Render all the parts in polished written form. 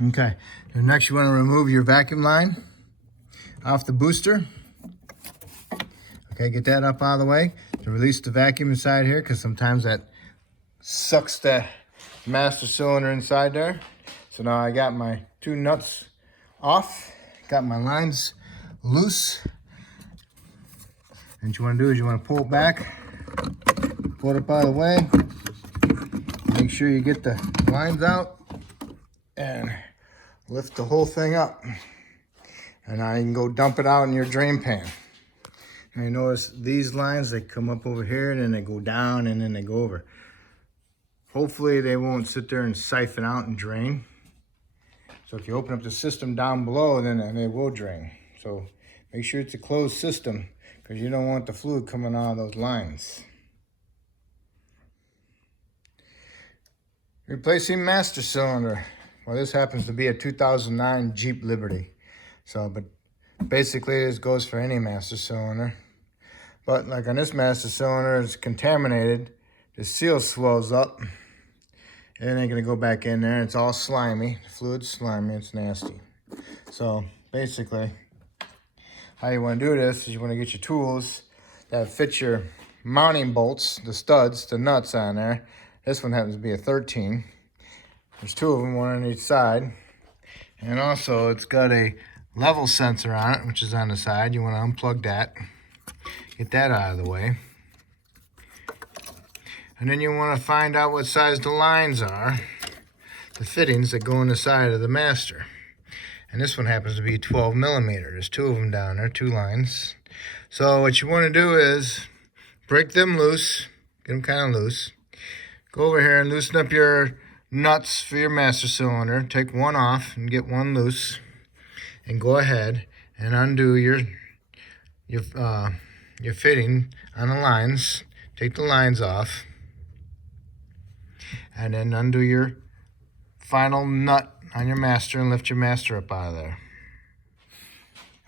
Okay, so next you want to remove your vacuum line off the booster. Okay, get that up out of the way to release the vacuum inside here, because sometimes that sucks the master cylinder inside there. So now I got my two nuts off, got my lines loose. And what you want to do is you want to pull it back, pull it up out of the way, make sure you get the lines out, and lift the whole thing up. And now you can go dump it out in your drain pan. And you notice these lines, they come up over here and then they go down and then they go over. Hopefully they won't sit there and siphon out and drain. So if you open up the system down below, then they will drain. So make sure it's a closed system, because you don't want the fluid coming out of those lines. Replacing master cylinder. Well, this happens to be a 2009 Jeep Liberty. So, but basically this goes for any master cylinder. But like on this master cylinder, it's contaminated. The seal swells up. It ain't gonna go back in there. It's all slimy. The fluid's slimy, it's nasty. So basically, how you wanna do this is you wanna get your tools that fit your mounting bolts, the studs, the nuts on there. This one happens to be a 13. There's two of them, one on each side. And also it's got a level sensor on it, which is on the side. You wanna unplug that, get that out of the way. And then you wanna find out what size the lines are, the fittings that go in the side of the master. And this one happens to be 12 millimeter. There's two of them down there, two lines. So what you wanna do is break them loose, get them kind of loose. Go over here and loosen up your nuts for your master cylinder. Take one off and get one loose. And go ahead and undo your fitting on the lines. Take the lines off. And then undo your final nut on your master and lift your master up out of there.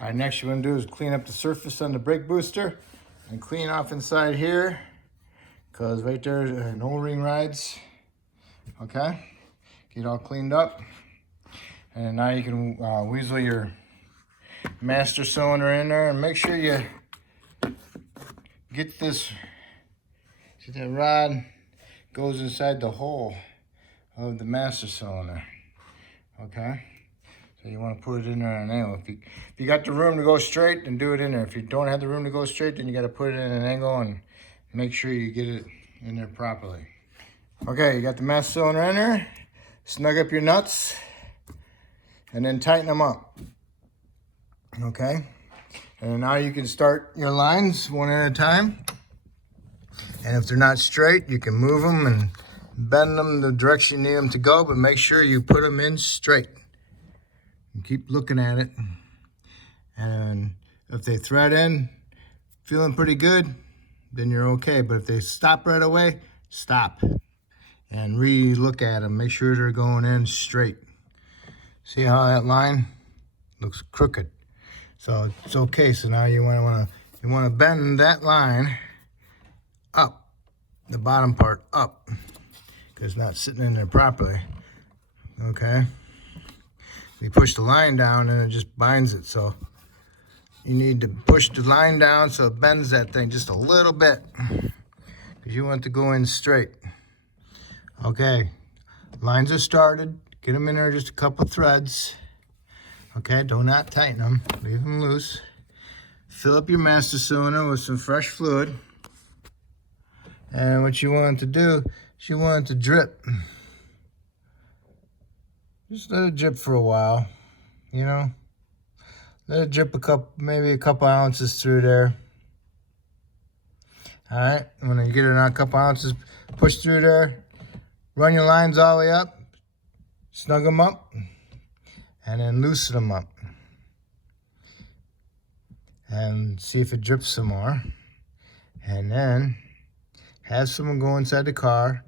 All right, next you want to do is clean up the surface on the brake booster and clean off inside here, because right there an O-ring rides. Okay, get all cleaned up. And now you can weasel your master cylinder in there, and make sure you get this, see that rod goes inside the hole of the master cylinder. Okay, so you want to put it in there at an angle. If you got the room to go straight, then do it in there. If you don't have the room to go straight, then you got to put it in an angle and make sure you get it in there properly. Okay, you got the master cylinder in there. Snug up your nuts and then tighten them up. Okay, and now you can start your lines one at a time. And if they're not straight, you can move them and bend them the direction you need them to go, but make sure you put them in straight. And keep looking at it. And if they thread in, feeling pretty good, then you're okay. But if they stop right away, stop. And re-look at them, make sure they're going in straight. See how that line looks crooked? So it's okay. So now you want to bend that line up, the bottom part up, because it's not sitting in there properly. Okay, we push the line down and it just binds it. So you need to push the line down so it bends that thing just a little bit, because you want it to go in straight. Okay, lines are started. Get them in there just a couple threads. Okay, do not tighten them, leave them loose. Fill up your master cylinder with some fresh fluid. And what you want to do is you want it to drip. Just let it drip for a while, you know. Let it drip maybe a couple ounces through there. All right, when you get it on a couple ounces, push through there. Run your lines all the way up. Snug them up. And then loosen them up. And see if it drips some more. And then have someone go inside the car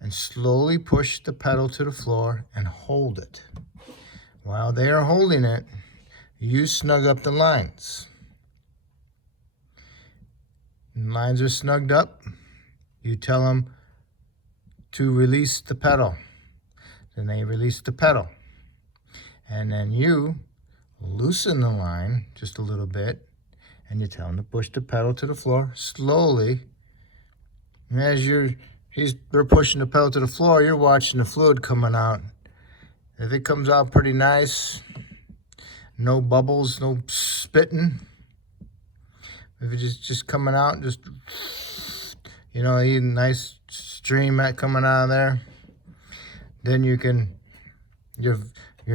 and slowly push the pedal to the floor and hold it. While they are holding it, you snug up the lines. When lines are snugged up, you tell them to release the pedal. Then they release the pedal. And then you loosen the line just a little bit, and you tell him to push the pedal to the floor slowly. And as they're pushing the pedal to the floor, you're watching the fluid coming out. If it comes out pretty nice, no bubbles, no spitting. If it's just coming out, just, you know, a nice stream coming out of there, then you're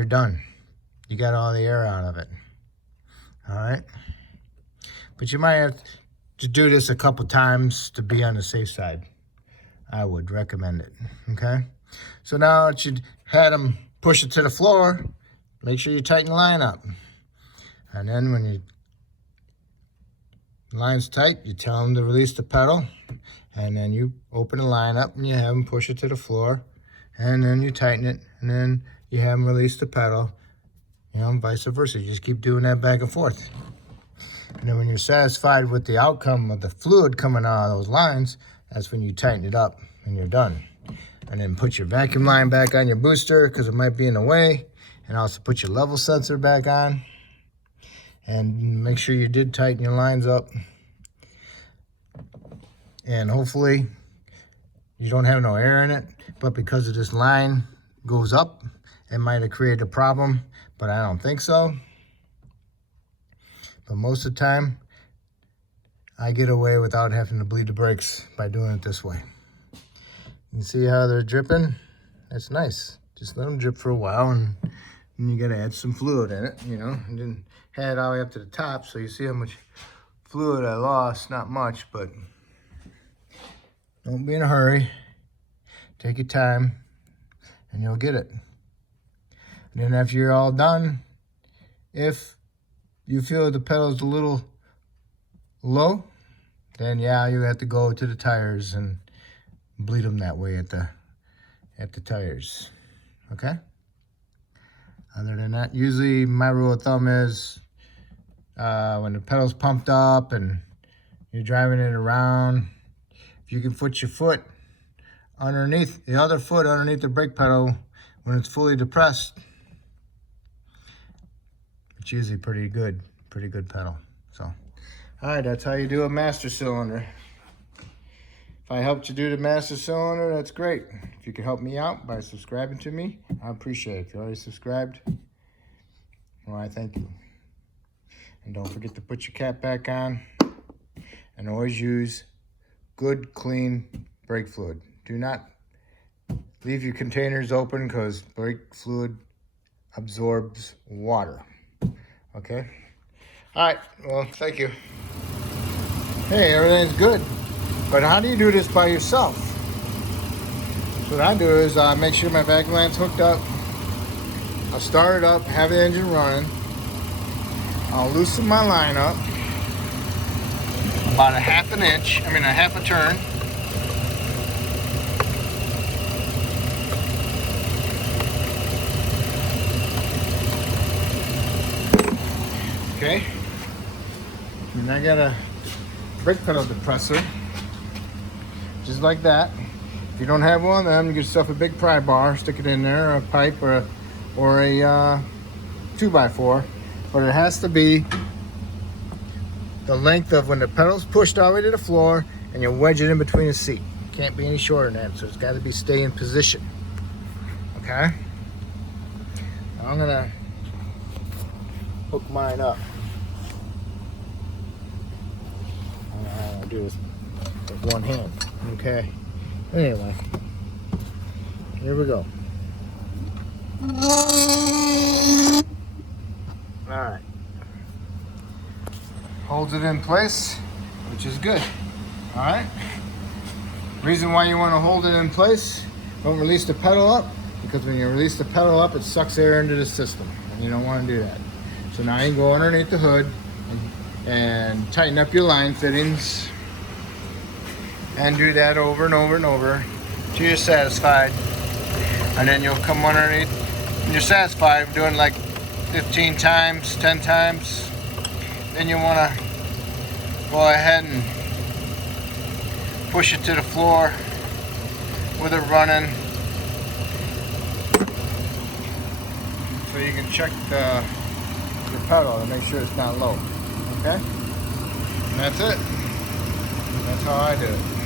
done. You got all the air out of it. All right. But you might have to do this a couple times to be on the safe side. I would recommend it. Okay. So now that you had them push it to the floor, make sure you tighten the line up. And then when your line's tight, you tell them to release the pedal. And then you open the line up and you have them push it to the floor. And then you tighten it. And then you have them release the pedal. You know, and vice versa. You just keep doing that back and forth. And then when you're satisfied with the outcome of the fluid coming out of those lines, that's when you tighten it up and you're done. And then put your vacuum line back on your booster because it might be in the way. And also put your level sensor back on. And make sure you did tighten your lines up. And hopefully you don't have no air in it. But because of this line goes up, it might have created a problem. But I don't think so. But most of the time, I get away without having to bleed the brakes by doing it this way. You see how they're dripping? That's nice. Just let them drip for a while, and you gotta add some fluid in it, you know. And then had it all the way up to the top, so you see how much fluid I lost. Not much, but don't be in a hurry. Take your time, and you'll get it. And then after you're all done, if you feel the pedal's a little low, then yeah, you have to go to the tires and bleed them that way at the tires. Okay? Other than that, usually my rule of thumb is when the pedal's pumped up and you're driving it around, if you can put your foot underneath, the other foot underneath the brake pedal when it's fully depressed, it's usually pretty good pedal. So, all right, that's how you do a master cylinder. If I helped you do the master cylinder, that's great. If you could help me out by subscribing to me, I appreciate it. If you already subscribed, well, I thank you. And don't forget to put your cap back on. And always use good, clean brake fluid. Do not leave your containers open because brake fluid absorbs water. Okay? All right, well, thank you. Hey, everything's good. But how do you do this by yourself? So what I do is make sure my vacuum line's hooked up. I'll start it up, have the engine running. I'll loosen my line up about a half a turn. Okay, and I got a brake pedal depressor, just like that. If you don't have one, then get yourself a big pry bar, stick it in there, or a pipe, or a 2x4. But it has to be the length of when the pedal's pushed all the way to the floor, and you wedge it in between the seat. Can't be any shorter than that, so it's got to be stay in position. Okay. Now I'm gonna hook mine up. I'll do this with one hand. Okay. Anyway, here we go. All right. Holds it in place, which is good. All right. Reason why you want to hold it in place, don't release the pedal up, because when you release the pedal up, it sucks air into the system, and you don't want to do that. So now you can go underneath the hood and tighten up your line fittings, and do that over and over and over till you're satisfied. And then you'll come underneath and you're satisfied doing like 15 times, 10 times. Then you want to go ahead and push it to the floor with it running so you can check your pedal to make sure it's not low. Okay? And that's it. That's how I do it.